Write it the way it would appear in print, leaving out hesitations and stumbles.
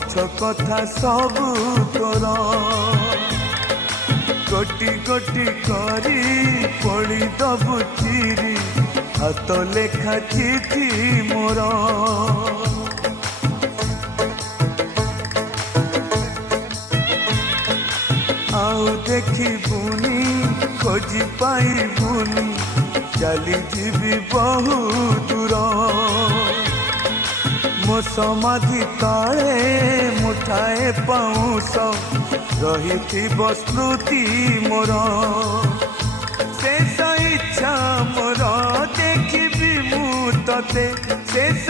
पछ कथा सबू तोर गोटी गोटी करी पड़ी दबु चिरी हाथ लेखा चिठी मोर आउ देखिबुनी खोजी पाइबुनी चली जीवी बहु दूर मो समाधि तले मुठाए पाउस रही स्मृति मोर शेष इच्छा मोर देखिबी मु तते शेष